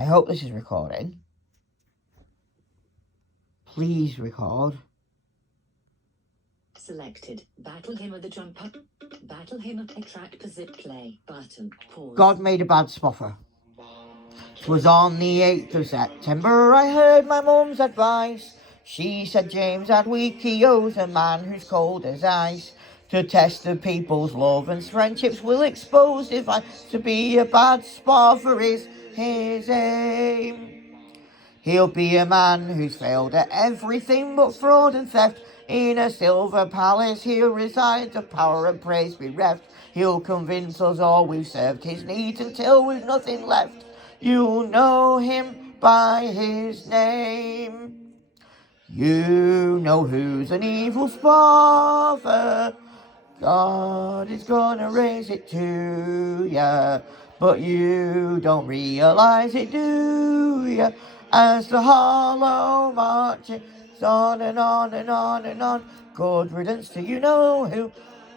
I hope this is recording. Please record. Selected. Battle hymn of the jump up. Battle hymn of track zip play button. Pause. God made a bad spoffer. 'Twas on the 8th of September I heard my mum's advice. She said James had weak EOs, a man who's cold as ice. To test the people's love and friendships will expose if I to be a bad spoffer is his aim. He'll be a man who's failed at everything but fraud and theft. In a silver palace he'll reside, of power and praise bereft. He'll convince us all we've served his needs until we've nothing left. You'll know him by his name. You know who's an evil spoffer. God is gonna raise it to ya, but you don't realise it, do ya? As the hollow marches on and on and on and on. Good riddance to you know who.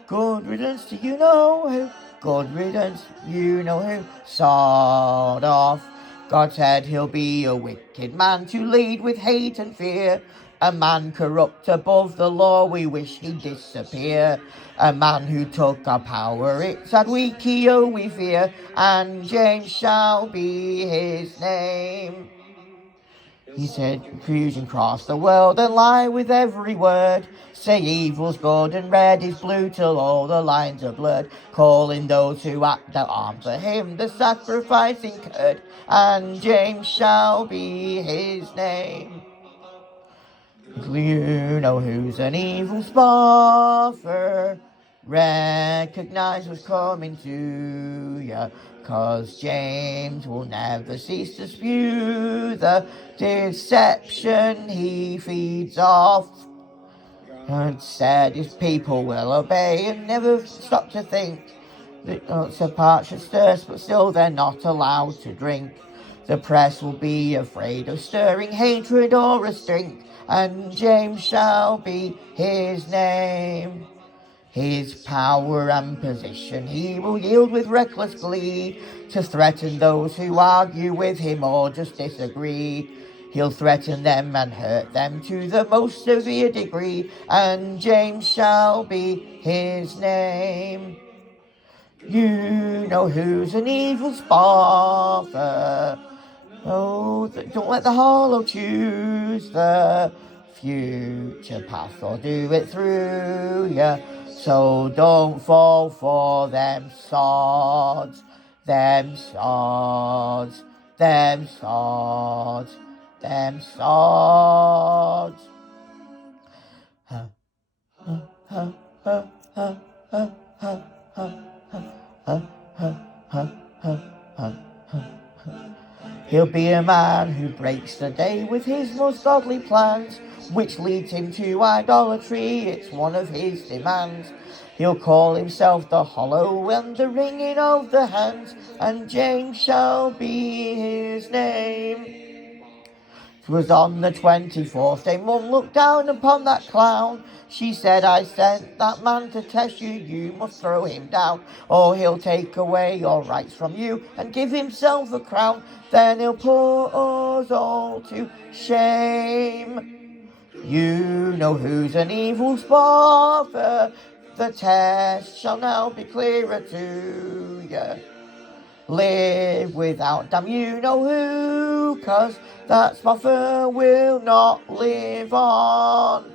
Good riddance to you know who. Good riddance, you know who. Sawed off. God said he'll be a wicked man to lead with hate and fear. A man corrupt above the law, we wish he'd disappear. A man who took our power, it's at Wikio we fear, and James shall be his name. He said, confusion cross the world and lie with every word. Say evil's good and red is blue till all the lines are blurred. Calling those who act out arm for him the sacrifice incurred. And James shall be his name. You know who's an evil spoffer. Recognize what's coming to ya, 'cause James will never cease to spew the deception he feeds off. And said his people will obey and never stop to think. The oats of parchment thirst, but still they're not allowed to drink. The press will be afraid of stirring hatred or a stink, and James shall be his name. His power and position he will yield with reckless glee, to threaten those who argue with him or just disagree. He'll threaten them and hurt them to the most severe degree, and James shall be his name. You know who's an evil spoffer. Oh, don't let the hollow choose the future path or do it through ya. So don't fall for them sods, them sods, them sods, them sods. Ha, ha, ha, ha, ha, ha, ha, ha, ha, ha, ha, ha. He'll be a man who breaks the day with his most godly plans, which leads him to idolatry, it's one of his demands. He'll call himself the hollow and the wringing of the hands, and James shall be his name. 'Twas on the 24th day Mum looked down upon that clown. She said, I sent that man to test you, you must throw him down, or he'll take away your rights from you and give himself a crown. Then he'll put us all to shame. You know who's an evil spoffer. The test shall now be clearer to you. Live without damn you know who, 'cause that spoffer will not live on.